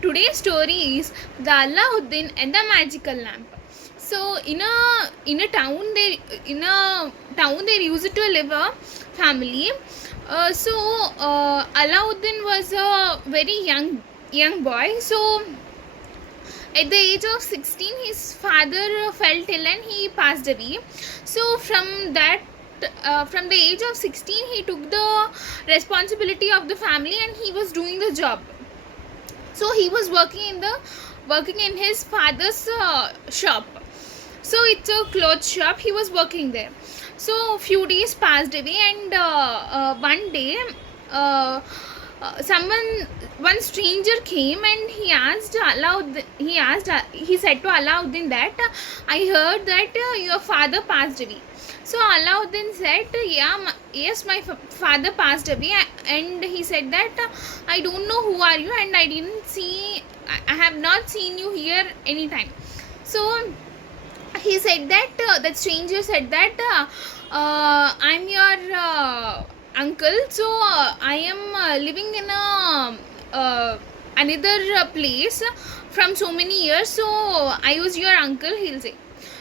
Today's story is the Alauddin and the magical lamp. So in a town there used to live a family. Alauddin was a very young boy. So at the age of 16, his father fell ill and he passed away. So from the age of 16, he took the responsibility of the family and he was doing the job. So he was working in his father's shop. So it's a clothes shop. He was working there. So a few days passed away, and one day, uh, one stranger came and he asked Alauddin. He said to Alauddin that I heard that your father passed away. So Alauddin said, yeah, yes, my father passed away, and he said that I don't know who are you, and I have not seen you here anytime. So he said that that stranger said that I'm your uncle. So I am living in a another place from so many years. So I was your uncle, he'll say.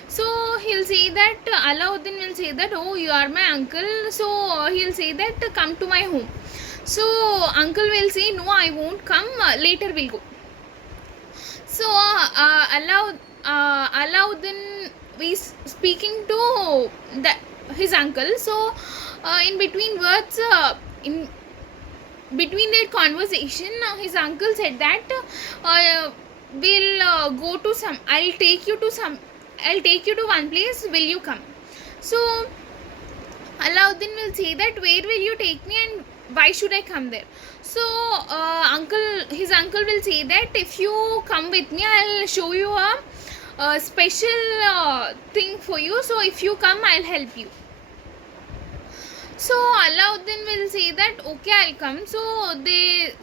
So he'll say that Alauddin will say that, oh, you are my uncle. So he'll say that come to my home. So uncle will say, no, I won't come, later we'll go. So Alauddin is speaking to his uncle. So in between words, in between their conversation, his uncle said that we'll go to some. I'll take you to one place. Will you come? So Alauddin will say that where will you take me and why should I come there? So his uncle will say that if you come with me, I'll show you a special thing for you. So if you come, I'll help you. So Alauddin will say that okay, I'll come. So they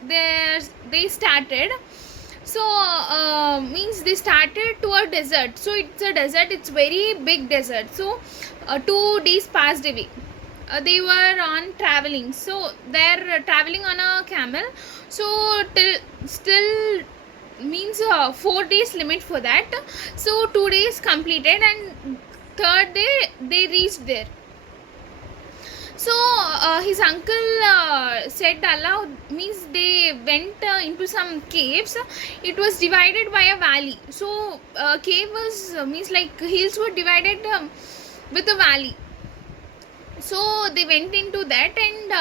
started. So means they started to a desert. So it's a desert. It's very big desert. So 2 days passed away. They were on traveling. So they're traveling on a camel. So still means 4 days limit for that. So 2 days completed, and third day they reached there. So his uncle said Allah means they went into some caves. It was divided by a valley. So cave was means like hills were divided with a valley. So they went into that, and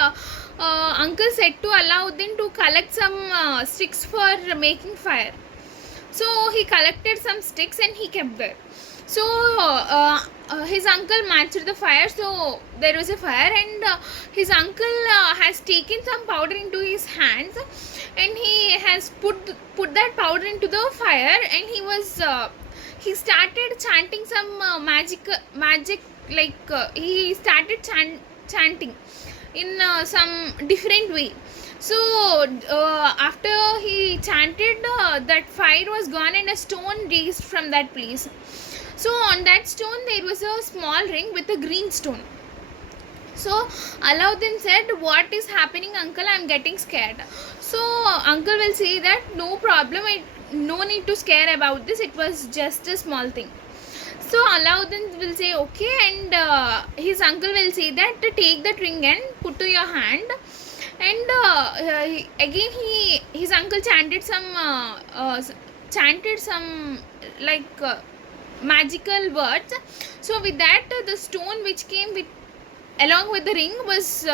uncle said to Alauddin to collect some sticks for making fire. So he collected some sticks and he kept there. So his uncle matched the fire. So there was a fire, and his uncle has taken some powder into his hands, and he has put that powder into the fire, and he started chanting some magic, like he started chanting in some different way. So after he chanted, that fire was gone and a stone raised from that place. So on that stone there was a small ring with a green stone. So Alauddin said, what is happening, uncle? I'm getting scared. So uncle will say that no problem, no need to scare about this, it was just a small thing. So Alauddin will say okay, and his uncle will say that take that ring and put to your hand. And again his uncle chanted some like magical words. So with that, the stone which came with along with the ring was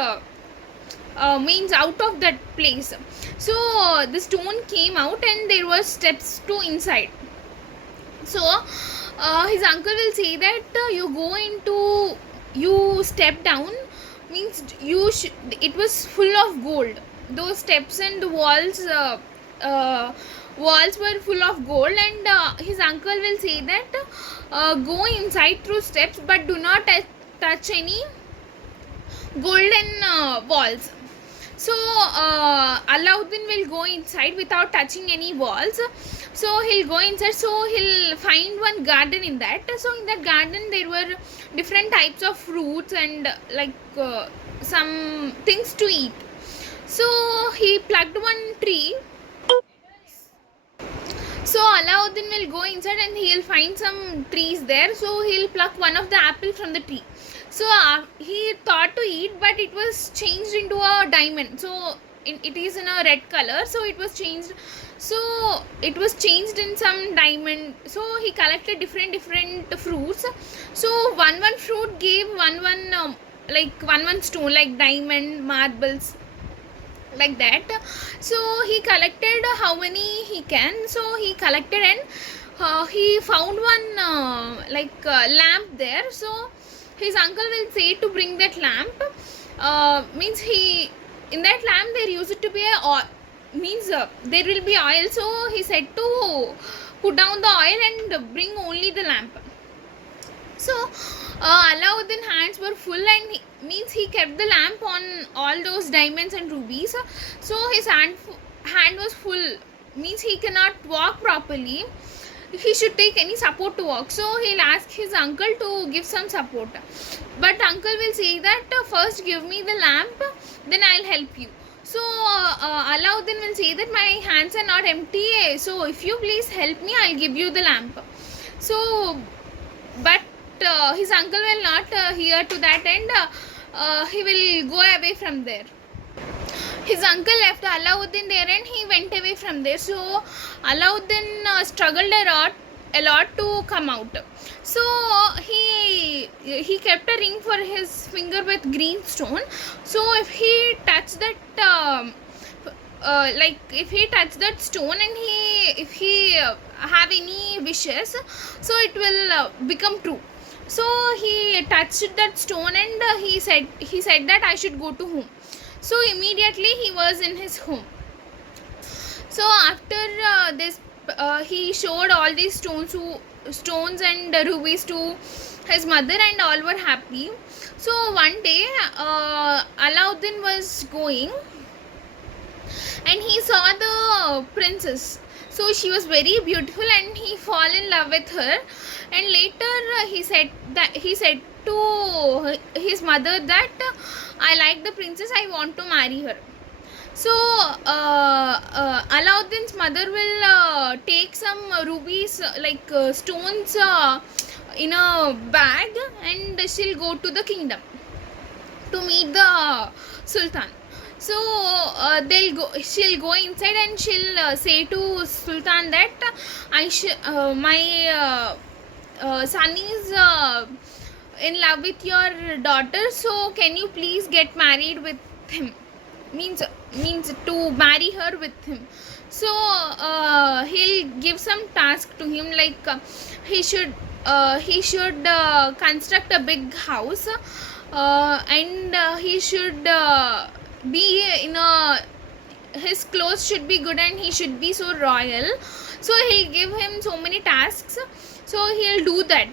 means out of that place. So the stone came out and there were steps to inside. So his uncle will say that you step down, means it was full of gold. Those steps and the walls were full of gold, and his uncle will say that go inside through steps but do not touch any golden walls. So Alauddin will go inside without touching any walls. So he'll go inside. So he'll find one garden in that. So in that garden there were different types of fruits and like some things to eat. So he plucked one tree. Alauddin will go inside and he'll find some trees there, so he'll pluck one of the apple from the tree. So he thought to eat, but it was changed into a diamond. So it is in a red color, so it was changed. So it was changed in some diamond. So he collected different fruits. So one fruit gave one stone, like diamond, marbles, like that. So he collected how many he can. So he collected, and he found one lamp there. So his uncle will say to bring that lamp. Means he, in that lamp there used to be a oil, there will be oil. So he said to put down the oil and bring only the lamp. So Alauddin hands were full, and he kept the lamp on all those diamonds and rubies. So his hand was full, means he cannot walk properly. He should take any support to walk. So he'll ask his uncle to give some support, but uncle will say that first give me the lamp, then I'll help you. So Alauddin will say that my hands are not empty, so if you please help me, I'll give you the lamp. So but his uncle will not hear to that, and he will go away from there. His uncle left Alauddin there, and he went away from there. So Alauddin struggled a lot to come out. So he kept a ring for his finger with green stone. So if he touched that if he touch that stone, and if he have any wishes, so it will become true. So he touched that stone, and he said that I should go to home. So immediately he was in his home. So after this, he showed all these stones and rubies to his mother, and all were happy. So one day Alauddin was going, and he saw the princess. So she was very beautiful, and he fall in love with her. And later he said to his mother that I like the princess, I want to marry her. So Alauddin's mother will take some rubies, stones, in a bag, and she'll go to the kingdom to meet the sultan. So she'll go inside, and she'll say to sultan that my son is in love with your daughter, so can you please get married with him, means to marry her with him. So he'll give some task to him, like he should construct a big house, and he should be in a, his clothes should be good, and he should be so royal. So he'll give him so many tasks. So he'll do that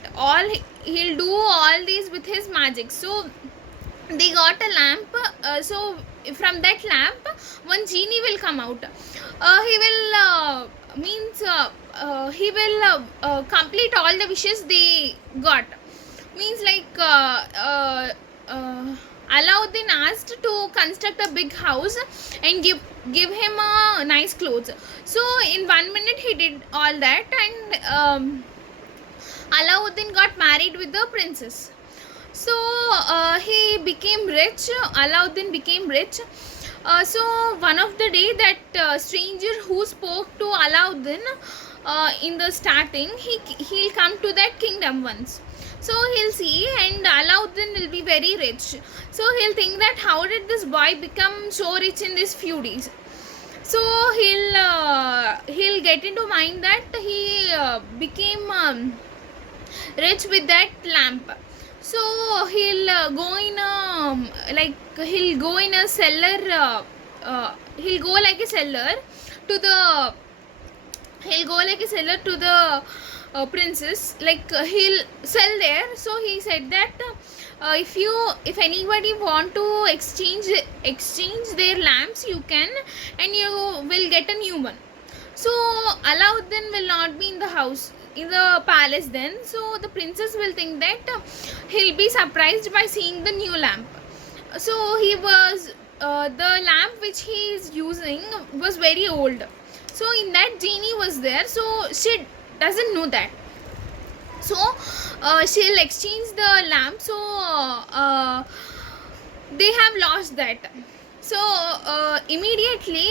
he'll do all these with his magic. So they got a lamp. So from that lamp one genie will come out. He will complete all the wishes they got. Means Alauddin asked to construct a big house and give him nice clothes. So in 1 minute he did all that, and Alauddin got married with the princess. So he became rich. Alauddin became rich. So one of the day, that stranger who spoke to Alauddin in the starting, he'll come to that kingdom once. So he'll see, and Alauddin will be very rich. So he'll think that how did this boy become so rich in these few days. So he'll get into mind that he became rich with that lamp. So he'll go in a cellar. He'll go like a cellar to the princess, he'll sell there. So he said that if anybody want to exchange their lamps, you can, and you will get a new one. So Alauddin will not be in the palace then. So the princess will think that he'll be surprised by seeing the new lamp. So the lamp which he is using was very old. So in that genie was there. So doesn't know that. So she'll exchange the lamp. So they have lost that. So immediately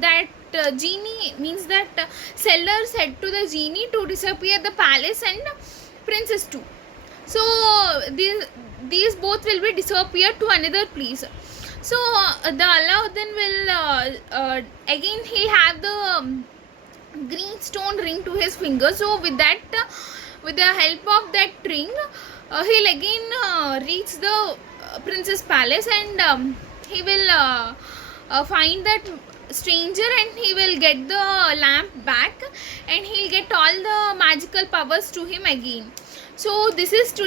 that genie, means that seller said to the genie to disappear the palace and princess too. So these both will be disappeared to another place. So the Alauddin will again he'll have the green stone ring to his finger. So with that with the help of that ring, he'll again reach the princess palace, and he will find that stranger, and he will get the lamp back, and he'll get all the magical powers to him again. So this is today